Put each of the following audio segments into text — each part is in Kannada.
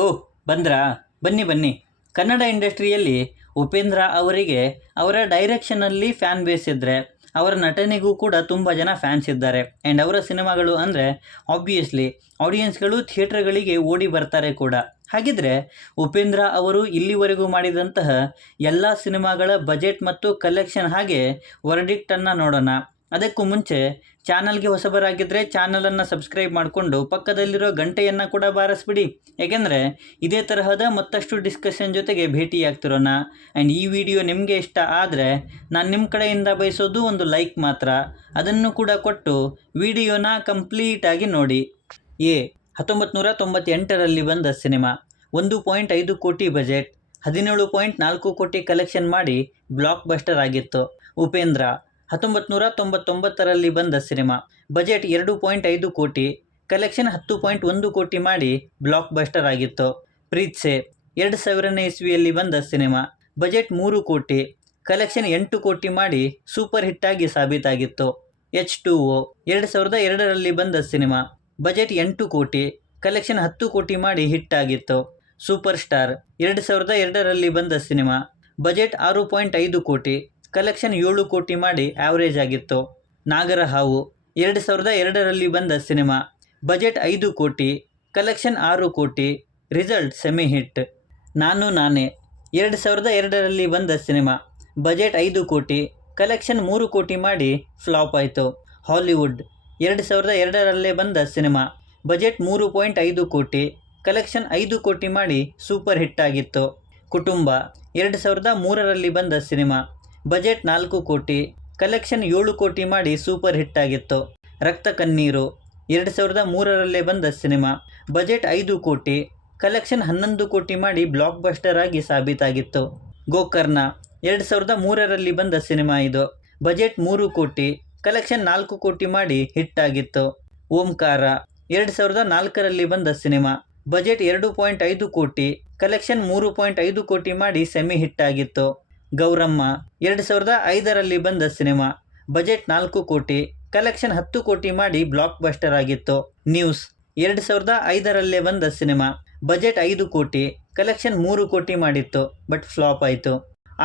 ಓಹ್ ಬಂದ್ರಾ? ಬನ್ನಿ ಬನ್ನಿ. ಕನ್ನಡ ಇಂಡಸ್ಟ್ರಿಯಲ್ಲಿ ಉಪೇಂದ್ರ ಅವರಿಗೆ ಅವರ ಡೈರೆಕ್ಷನಲ್ಲಿ ಫ್ಯಾನ್ ಬೇಸ್ ಇದ್ದರೆ, ಅವರ ನಟನೆಗೂ ಕೂಡ ತುಂಬ ಜನ ಫ್ಯಾನ್ಸ್ ಇದ್ದಾರೆ. ಆ್ಯಂಡ್ ಅವರ ಸಿನಿಮಾಗಳು ಅಂದರೆ ಆಬ್ವಿಯಸ್ಲಿ ಆಡಿಯನ್ಸ್ಗಳು ಥಿಯೇಟ್ರ್ಗಳಿಗೆ ಓಡಿ ಬರ್ತಾರೆ ಕೂಡ. ಹಾಗಿದ್ರೆ ಉಪೇಂದ್ರ ಅವರು ಇಲ್ಲಿವರೆಗೂ ಮಾಡಿದಂತಹ ಎಲ್ಲ ಸಿನಿಮಾಗಳ ಬಜೆಟ್ ಮತ್ತು ಕಲೆಕ್ಷನ್ ಹಾಗೆ ವರ್ಡಿಕ್ಟನ್ನು ನೋಡೋಣ. ಅದಕ್ಕೂ ಮುಂಚೆ ಚಾನಲ್ಗೆ ಹೊಸಬರಾಗಿದ್ದರೆ ಚಾನಲನ್ನು ಸಬ್ಸ್ಕ್ರೈಬ್ ಮಾಡಿಕೊಂಡು ಪಕ್ಕದಲ್ಲಿರೋ ಗಂಟೆಯನ್ನು ಕೂಡ ಬಾರಿಸ್ಬಿಡಿ. ಏಕೆಂದರೆ ಇದೇ ತರಹದ ಮತ್ತಷ್ಟು ಡಿಸ್ಕಷನ್ ಜೊತೆಗೆ ಭೇಟಿಯಾಗ್ತಿರೋಣ. ಆ್ಯಂಡ್ ಈ ವಿಡಿಯೋ ನಿಮಗೆ ಇಷ್ಟ ಆದರೆ ನಾನು ನಿಮ್ಮ ಕಡೆಯಿಂದ ಬಯಸೋದು ಒಂದು ಲೈಕ್ ಮಾತ್ರ. ಅದನ್ನು ಕೂಡ ಕೊಟ್ಟು ವಿಡಿಯೋನ ಕಂಪ್ಲೀಟಾಗಿ ನೋಡಿ. 1998ರಲ್ಲಿ ಬಂದ ಸಿನಿಮಾ. 1.5 ಕೋಟಿ ಬಜೆಟ್, 17.4 ಕೋಟಿ ಕಲೆಕ್ಷನ್ ಮಾಡಿ ಬ್ಲಾಕ್ ಬಸ್ಟರ್ ಆಗಿತ್ತು. ಉಪೇಂದ್ರ 1999ರಲ್ಲಿ ಬಂದ ಸಿನಿಮಾ. ಬಜೆಟ್ 2.5 ಕೋಟಿ, ಕಲೆಕ್ಷನ್ 10.1 ಕೋಟಿ ಮಾಡಿ ಬ್ಲಾಕ್ ಬಸ್ಟರ್ ಆಗಿತ್ತು. ಪ್ರೀತ್ ಸೇ 2000ನೇ ಇಸ್ವಿಯಲ್ಲಿ ಬಂದ ಸಿನಿಮಾ. ಬಜೆಟ್ 3 ಕೋಟಿ, ಕಲೆಕ್ಷನ್ 8 ಕೋಟಿ ಮಾಡಿ ಸೂಪರ್ ಹಿಟ್ಟಾಗಿ ಸಾಬೀತಾಗಿತ್ತು. H2O 2002ರಲ್ಲಿ ಬಂದ ಸಿನಿಮಾ. ಬಜೆಟ್ 8 ಕೋಟಿ, ಕಲೆಕ್ಷನ್ 10 ಕೋಟಿ ಮಾಡಿ ಹಿಟ್ಟಾಗಿತ್ತು. ಸೂಪರ್ ಸ್ಟಾರ್ 2002ರಲ್ಲಿ ಬಂದ ಸಿನಿಮಾ. ಬಜೆಟ್ 6.5 ಕೋಟಿ, ಕಲೆಕ್ಷನ್ 7 ಕೋಟಿ ಮಾಡಿ ಆ್ಯಾವ್ರೇಜ್ ಆಗಿತ್ತು. ನಾಗರಹಾವು 2002ರಲ್ಲಿ ಬಂದ ಸಿನಿಮಾ. ಬಜೆಟ್ 5 ಕೋಟಿ, ಕಲೆಕ್ಷನ್ 6 ಕೋಟಿ, ರಿಸಲ್ಟ್ ಸೆಮಿ ಹಿಟ್. ನಾನು ನಾನೇ 2002ರಲ್ಲಿ ಬಂದ ಸಿನಿಮಾ. ಬಜೆಟ್ 5 ಕೋಟಿ, ಕಲೆಕ್ಷನ್ 3 ಕೋಟಿ ಮಾಡಿ ಫ್ಲಾಪ್ ಆಯಿತು. ಹಾಲಿವುಡ್ 2002ರಲ್ಲೇ ಬಂದ ಸಿನಿಮಾ. ಬಜೆಟ್ 3.5 ಕೋಟಿ, ಕಲೆಕ್ಷನ್ 5 ಕೋಟಿ ಮಾಡಿ ಸೂಪರ್ ಹಿಟ್ಟಾಗಿತ್ತು. ಕುಟುಂಬ 2003ರಲ್ಲಿ ಬಂದ ಸಿನಿಮಾ. ಬಜೆಟ್ 4 ಕೋಟಿ, ಕಲೆಕ್ಷನ್ 7 ಕೋಟಿ ಮಾಡಿ ಸೂಪರ್ ಹಿಟ್ಟಾಗಿತ್ತು. ರಕ್ತ ಕಣ್ಣೀರು 2003ರಲ್ಲೇ ಬಂದ ಸಿನಿಮಾ. ಬಜೆಟ್ 5 ಕೋಟಿ, ಕಲೆಕ್ಷನ್ 11 ಕೋಟಿ ಮಾಡಿ ಬ್ಲಾಕ್ ಬಸ್ಟರ್ ಆಗಿ ಸಾಬೀತಾಗಿತ್ತು. ಗೋಕರ್ಣ 2003ರಲ್ಲಿ ಬಂದ ಸಿನಿಮಾ ಇದು. ಬಜೆಟ್ 3 ಕೋಟಿ, ಕಲೆಕ್ಷನ್ 4 ಕೋಟಿ ಮಾಡಿ ಹಿಟ್ಟಾಗಿತ್ತು. ಓಂಕಾರ 2004ರಲ್ಲಿ ಬಂದ ಸಿನಿಮಾ. ಬಜೆಟ್ 2.5 ಕೋಟಿ, ಕಲೆಕ್ಷನ್ 3.5 ಕೋಟಿ ಮಾಡಿ ಸೆಮಿ ಹಿಟ್ಟಾಗಿತ್ತು. ಗೌರಮ್ಮ 2005ರಲ್ಲಿ ಬಂದ ಸಿನಿಮಾ. ಬಜೆಟ್ 4 ಕೋಟಿ, ಕಲೆಕ್ಷನ್ 10 ಕೋಟಿ ಮಾಡಿ ಬ್ಲಾಕ್ ಬಸ್ಟರ್ ಆಗಿತ್ತು. ನ್ಯೂಸ್ 2005ರಲ್ಲೇ ಬಂದ ಸಿನಿಮಾ. ಬಜೆಟ್ 5 ಕೋಟಿ, ಕಲೆಕ್ಷನ್ 3 ಕೋಟಿ ಮಾಡಿತ್ತು, ಬಟ್ ಫ್ಲಾಪ್ ಆಯಿತು.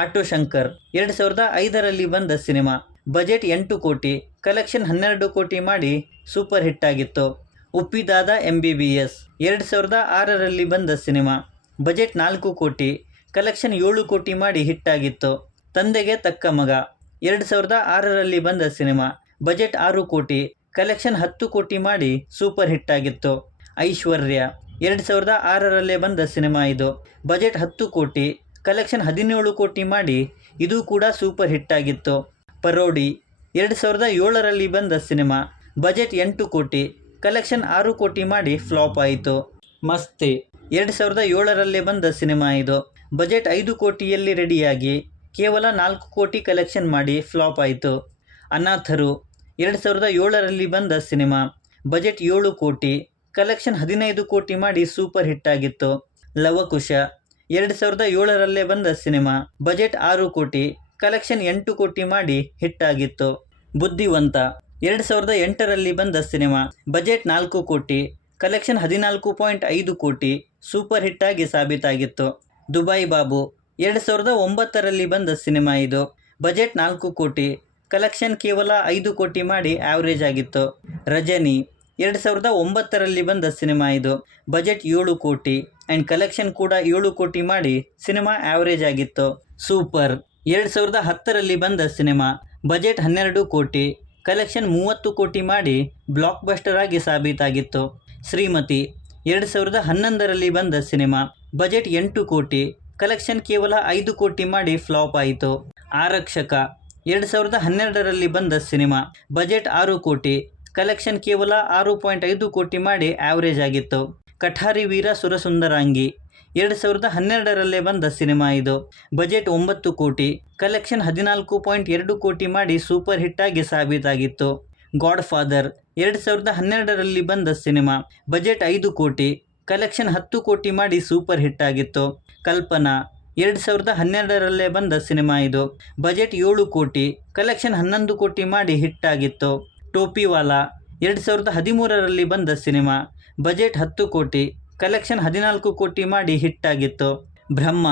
ಆಟೋ ಶಂಕರ್ 2005ರಲ್ಲಿ ಬಂದ ಸಿನಿಮಾ. ಬಜೆಟ್ 8 ಕೋಟಿ, ಕಲೆಕ್ಷನ್ 12 ಕೋಟಿ ಮಾಡಿ ಸೂಪರ್ ಹಿಟ್ಟಾಗಿತ್ತು. ಉಪ್ಪಿದಾದ MBBS 2006ರಲ್ಲಿ ಬಂದ ಸಿನಿಮಾ. ಬಜೆಟ್ 4 ಕೋಟಿ, ಕಲೆಕ್ಷನ್ 7 ಕೋಟಿ ಮಾಡಿ ಹಿಟ್ಟಾಗಿತ್ತು. ತಂದೆಗೆ ತಕ್ಕ ಮಗ 2006ರಲ್ಲಿ ಬಂದ ಸಿನಿಮಾ. ಬಜೆಟ್ 6 ಕೋಟಿ, ಕಲೆಕ್ಷನ್ 10 ಕೋಟಿ ಮಾಡಿ ಸೂಪರ್ ಹಿಟ್ಟಾಗಿತ್ತು. ಐಶ್ವರ್ಯ 2006ರಲ್ಲೇ ಬಂದ ಸಿನಿಮಾ ಇದು. ಬಜೆಟ್ 10 ಕೋಟಿ, ಕಲೆಕ್ಷನ್ 17 ಕೋಟಿ ಮಾಡಿ ಇದು ಕೂಡ ಸೂಪರ್ ಹಿಟ್ಟಾಗಿತ್ತು. ಪರೋಡಿ 2007ರಲ್ಲಿ ಬಂದ ಸಿನಿಮಾ. ಬಜೆಟ್ 8 ಕೋಟಿ, ಕಲೆಕ್ಷನ್ 6 ಕೋಟಿ ಮಾಡಿ ಫ್ಲಾಪ್ ಆಯಿತು. ಮಸ್ತಿ 2007ರಲ್ಲೇ ಬಂದ ಸಿನಿಮಾ ಇದು. ಬಜೆಟ್ 5 ಕೋಟಿಯಲ್ಲಿ ರೆಡಿಯಾಗಿ ಕೇವಲ 4 ಕೋಟಿ ಕಲೆಕ್ಷನ್ ಮಾಡಿ ಫ್ಲಾಪ್ ಆಯಿತು. ಅನಾಥರು 2007ರಲ್ಲಿ ಬಂದ ಸಿನಿಮಾ. ಬಜೆಟ್ 7 ಕೋಟಿ, ಕಲೆಕ್ಷನ್ 15 ಕೋಟಿ ಮಾಡಿ ಸೂಪರ್ ಹಿಟ್ಟಾಗಿತ್ತು. ಲವಕುಶ 2007ರಲ್ಲೇ ಬಂದ ಸಿನಿಮಾ. ಬಜೆಟ್ 6 ಕೋಟಿ, ಕಲೆಕ್ಷನ್ 8 ಕೋಟಿ ಮಾಡಿ ಹಿಟ್ಟಾಗಿತ್ತು. ಬುದ್ಧಿವಂತ 2008ರಲ್ಲಿ ಬಂದ ಸಿನಿಮಾ. ಬಜೆಟ್ 4 ಕೋಟಿ, ಕಲೆಕ್ಷನ್ 14.5 ಕೋಟಿ, ಸೂಪರ್ ಹಿಟ್ಟಾಗಿ ಸಾಬೀತಾಗಿತ್ತು. ದುಬೈ ಬಾಬು 2009ರಲ್ಲಿ ಬಂದ ಸಿನಿಮಾ ಇದು. ಬಜೆಟ್ 4 ಕೋಟಿ, ಕಲೆಕ್ಷನ್ ಕೇವಲ 5 ಕೋಟಿ ಮಾಡಿ ಆ್ಯಾವ್ರೇಜ್ ಆಗಿತ್ತು. ರಜನಿ 2009ರಲ್ಲಿ ಬಂದ ಸಿನಿಮಾ ಇದು. ಬಜೆಟ್ 7 ಕೋಟಿ ಆ್ಯಂಡ್ ಕಲೆಕ್ಷನ್ ಕೂಡ 7 ಕೋಟಿ ಮಾಡಿ ಸಿನಿಮಾ ಆ್ಯಾವ್ರೇಜ್ ಆಗಿತ್ತು. ಸೂಪರ್ 2010ರಲ್ಲಿ ಬಂದ ಸಿನಿಮಾ. ಬಜೆಟ್ 12 ಕೋಟಿ, ಕಲೆಕ್ಷನ್ 30 ಕೋಟಿ ಮಾಡಿ ಬ್ಲಾಕ್ ಬಸ್ಟರ್ ಆಗಿ ಸಾಬೀತಾಗಿತ್ತು. ಶ್ರೀಮತಿ 2011ರಲ್ಲಿ ಬಂದ ಸಿನಿಮಾ. ಬಜೆಟ್ 8 ಕೋಟಿ, ಕಲೆಕ್ಷನ್ ಕೇವಲ 5 ಕೋಟಿ ಮಾಡಿ ಫ್ಲಾಪ್ ಆಯಿತು. ಆರಕ್ಷಕ 2012ರಲ್ಲಿ ಬಂದ ಸಿನಿಮಾ. ಬಜೆಟ್ 6 ಕೋಟಿ, ಕಲೆಕ್ಷನ್ ಕೇವಲ 6.5 ಕೋಟಿ ಮಾಡಿ ಆ್ಯಾವ್ರೇಜ್ ಆಗಿತ್ತು. ಕಠಾರಿ ವೀರ ಸುರಸುಂದರಾಂಗಿ 2012ರಲ್ಲೇ ಬಂದ ಸಿನಿಮಾ ಇದು. ಬಜೆಟ್ 9 ಕೋಟಿ, ಕಲೆಕ್ಷನ್ 14.2 ಕೋಟಿ ಮಾಡಿ ಸೂಪರ್ ಹಿಟ್ಟಾಗಿ ಸಾಬೀತಾಗಿತ್ತು. ಗಾಡ್ ಫಾದರ್ 2012ರಲ್ಲಿ ಬಂದ ಸಿನಿಮಾ. ಬಜೆಟ್ 5 ಕೋಟಿ, ಕಲೆಕ್ಷನ್ 10 ಕೋಟಿ ಮಾಡಿ ಸೂಪರ್ ಹಿಟ್ಟಾಗಿತ್ತು. ಕಲ್ಪನಾ 2012ರಲ್ಲೇ ಬಂದ ಸಿನಿಮಾ ಇದು. ಬಜೆಟ್ 7 ಕೋಟಿ, ಕಲೆಕ್ಷನ್ 11 ಕೋಟಿ ಮಾಡಿ ಹಿಟ್ಟಾಗಿತ್ತು. ಟೋಪಿವಾಲಾ 2013ರಲ್ಲಿ ಬಂದ ಸಿನಿಮಾ. ಬಜೆಟ್ 10 ಕೋಟಿ, ಕಲೆಕ್ಷನ್ 14 ಕೋಟಿ ಮಾಡಿ ಹಿಟ್ ಆಗಿತ್ತು. ಬ್ರಹ್ಮ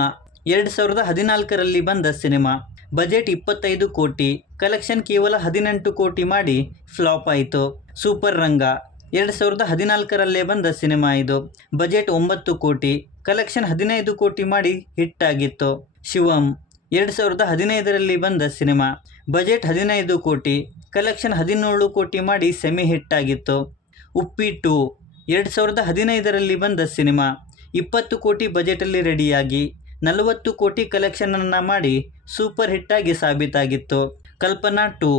2014ರಲ್ಲಿ ಬಂದ ಸಿನಿಮಾ, ಬಜೆಟ್ 25 ಕೋಟಿ, ಕಲೆಕ್ಷನ್ ಕೇವಲ 18 ಕೋಟಿ ಮಾಡಿ ಫ್ಲಾಪ್ ಆಯಿತು. ಸೂಪರ್ ರಂಗ 2014ರಲ್ಲೇ ಬಂದ ಸಿನಿಮಾ ಇದು, ಬಜೆಟ್ 9 ಕೋಟಿ, ಕಲೆಕ್ಷನ್ 15 ಕೋಟಿ ಮಾಡಿ ಹಿಟ್ ಆಗಿತ್ತು. ಶಿವಂ 2015ರಲ್ಲಿ ಬಂದ ಸಿನಿಮಾ, ಬಜೆಟ್ 15 ಕೋಟಿ, ಕಲೆಕ್ಷನ್ 17 ಕೋಟಿ ಮಾಡಿ ಸೆಮಿ ಹಿಟ್ ಆಗಿತ್ತು. ಉಪ್ಪಿಟ್ಟು 2015ರಲ್ಲಿ ಬಂದ ಸಿನಿಮಾ, 20 ಕೋಟಿ ಬಜೆಟಲ್ಲಿ ರೆಡಿಯಾಗಿ 40 ಕೋಟಿ ಕಲೆಕ್ಷನನ್ನು ಮಾಡಿ ಸೂಪರ್ ಹಿಟ್ಟಾಗಿ ಸಾಬೀತಾಗಿತ್ತು. ಕಲ್ಪನಾ 2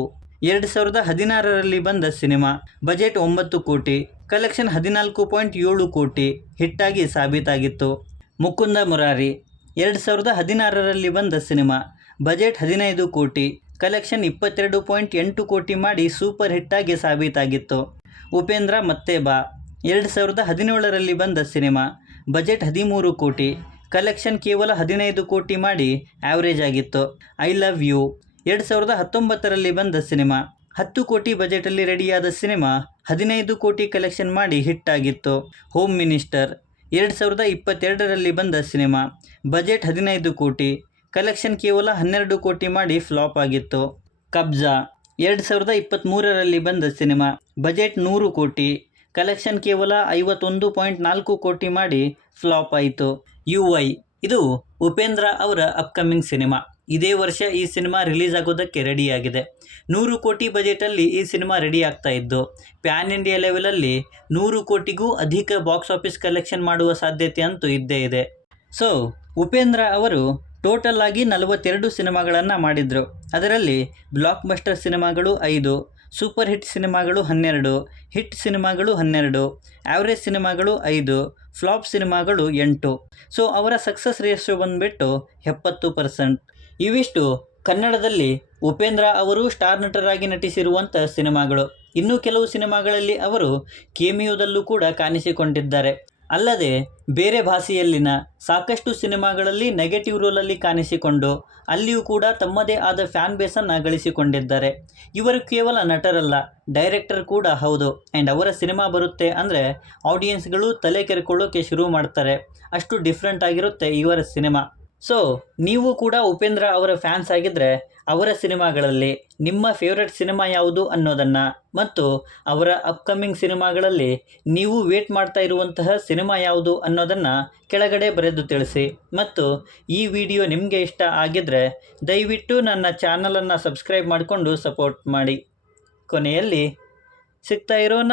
2016ರಲ್ಲಿ ಬಂದ ಸಿನಿಮಾ, ಬಜೆಟ್ 9 ಕೋಟಿ, ಕಲೆಕ್ಷನ್ 14.7 ಕೋಟಿ, ಹಿಟ್ಟಾಗಿ ಸಾಬೀತಾಗಿತ್ತು. ಮುಕುಂದ ಮುರಾರಿ 2016ರಲ್ಲಿ ಬಂದ ಸಿನಿಮಾ, ಬಜೆಟ್ 15 ಕೋಟಿ, ಕಲೆಕ್ಷನ್ 22.8 ಕೋಟಿ ಮಾಡಿ ಸೂಪರ್ ಹಿಟ್ಟಾಗಿ ಸಾಬೀತಾಗಿತ್ತು. ಉಪೇಂದ್ರ ಮತ್ತೆ ಬಾ 2017ರಲ್ಲಿ ಬಂದ ಸಿನಿಮಾ, ಬಜೆಟ್ 13 ಕೋಟಿ, ಕಲೆಕ್ಷನ್ ಕೇವಲ 15 ಕೋಟಿ ಮಾಡಿ ಆ್ಯಾವ್ರೇಜ್ ಆಗಿತ್ತು. ಐ ಲವ್ ಯು 2019ರಲ್ಲಿ ಬಂದ ಸಿನಿಮಾ, 10 ಕೋಟಿ ಬಜೆಟಲ್ಲಿ ರೆಡಿಯಾದ ಸಿನಿಮಾ 15 ಕೋಟಿ ಕಲೆಕ್ಷನ್ ಮಾಡಿ ಹಿಟ್ ಆಗಿತ್ತು. ಹೋಮ್ ಮಿನಿಸ್ಟರ್ 2022ರಲ್ಲಿ ಬಂದ ಸಿನಿಮಾ, ಬಜೆಟ್ 15 ಕೋಟಿ, ಕಲೆಕ್ಷನ್ ಕೇವಲ 12 ಕೋಟಿ ಮಾಡಿ ಫ್ಲಾಪ್ ಆಗಿತ್ತು. ಕಬ್ಜಾ 2023ರಲ್ಲಿ ಬಂದ ಸಿನಿಮಾ, ಬಜೆಟ್ 100 ಕೋಟಿ, ಕಲೆಕ್ಷನ್ ಕೇವಲ 51.4 ಕೋಟಿ ಮಾಡಿ ಫ್ಲಾಪ್ ಆಯಿತು. UI ಇದು ಉಪೇಂದ್ರ ಅವರ ಅಪ್ಕಮಿಂಗ್ ಸಿನಿಮಾ. ಇದೇ ವರ್ಷ ಈ ಸಿನಿಮಾ ರಿಲೀಸ್ ಆಗೋದಕ್ಕೆ ರೆಡಿಯಾಗಿದೆ. 100 ಕೋಟಿ ಬಜೆಟಲ್ಲಿ ಈ ಸಿನಿಮಾ ರೆಡಿ ಆಗ್ತಾ ಇದ್ದು, ಪ್ಯಾನ್ ಇಂಡಿಯಾ ಲೆವೆಲಲ್ಲಿ 100 ಕೋಟಿಗೂ ಅಧಿಕ ಬಾಕ್ಸ್ ಆಫೀಸ್ ಕಲೆಕ್ಷನ್ ಮಾಡುವ ಸಾಧ್ಯತೆ ಅಂತೂ ಇದ್ದೇ ಇದೆ. ಸೊ ಉಪೇಂದ್ರ ಅವರು ಟೋಟಲ್ ಆಗಿ 42 ಸಿನಿಮಾಗಳನ್ನು ಮಾಡಿದರು. ಅದರಲ್ಲಿ ಬ್ಲಾಕ್ ಬಸ್ಟರ್ ಸಿನಿಮಾಗಳು 5, ಸೂಪರ್ ಹಿಟ್ ಸಿನಿಮಾಗಳು 12, ಹಿಟ್ ಸಿನಿಮಾಗಳು 12, ಆ್ಯಾವ್ರೇಜ್ ಸಿನಿಮಾಗಳು 5, ಫ್ಲಾಪ್ ಸಿನಿಮಾಗಳು 8. ಸೊ ಅವರ ಸಕ್ಸಸ್ ರೇಷಿಯೋ ಬಂದುಬಿಟ್ಟು 70%. ಇವಿಷ್ಟು ಕನ್ನಡದಲ್ಲಿ ಉಪೇಂದ್ರ ಅವರು ಸ್ಟಾರ್ ನಟರಾಗಿ ನಟಿಸಿರುವಂಥ ಸಿನಿಮಾಗಳು. ಇನ್ನೂ ಕೆಲವು ಸಿನಿಮಾಗಳಲ್ಲಿ ಅವರು ಕೇಮಿಯೋದಲ್ಲೂ ಕೂಡ ಕಾಣಿಸಿಕೊಂಡಿದ್ದಾರೆ. ಅಲ್ಲದೆ ಬೇರೆ ಭಾಷೆಯಲ್ಲಿನ ಸಾಕಷ್ಟು ಸಿನಿಮಾಗಳಲ್ಲಿ ನೆಗೆಟಿವ್ ರೋಲಲ್ಲಿ ಕಾಣಿಸಿಕೊಂಡು ಅಲ್ಲಿಯೂ ಕೂಡ ತಮ್ಮದೇ ಆದ ಫ್ಯಾನ್ ಬೇಸನ್ನು ಗಳಿಸಿಕೊಂಡಿದ್ದಾರೆ. ಇವರು ಕೇವಲ ನಟರಲ್ಲ, ಡೈರೆಕ್ಟರ್ ಕೂಡ ಹೌದು. ಆ್ಯಂಡ್ ಅವರ ಸಿನಿಮಾ ಬರುತ್ತೆ ಅಂದರೆ ಆಡಿಯನ್ಸ್ಗಳು ತಲೆ ಕೆರೆಕೊಳ್ಳೋಕ್ಕೆ ಶುರು ಮಾಡ್ತಾರೆ. ಅಷ್ಟು ಡಿಫ್ರೆಂಟ್ ಆಗಿರುತ್ತೆ ಇವರ ಸಿನಿಮಾ. ಸೊ ನೀವು ಕೂಡ ಉಪೇಂದ್ರ ಅವರ ಫ್ಯಾನ್ಸ್ ಆಗಿದ್ದರೆ ಅವರ ಸಿನಿಮಾಗಳಲ್ಲಿ ನಿಮ್ಮ ಫೇವ್ರೆಟ್ ಸಿನಿಮಾ ಯಾವುದು ಅನ್ನೋದನ್ನು ಮತ್ತು ಅವರ ಅಪ್ಕಮಿಂಗ್ ಸಿನಿಮಾಗಳಲ್ಲಿ ನೀವು ವೇಟ್ ಮಾಡ್ತಾ ಇರುವಂತಹ ಸಿನಿಮಾ ಯಾವುದು ಅನ್ನೋದನ್ನು ಕೆಳಗಡೆ ಬರೆದು ತಿಳಿಸಿ. ಮತ್ತು ಈ ವಿಡಿಯೋ ನಿಮಗೆ ಇಷ್ಟ ಆಗಿದ್ದರೆ ದಯವಿಟ್ಟು ನನ್ನ ಚಾನಲನ್ನು ಸಬ್ಸ್ಕ್ರೈಬ್ ಮಾಡಿಕೊಂಡು ಸಪೋರ್ಟ್ ಮಾಡಿ. ಕೊನೆಯಲ್ಲಿ ಸಿಗ್ತಾ ಇರೋಣ.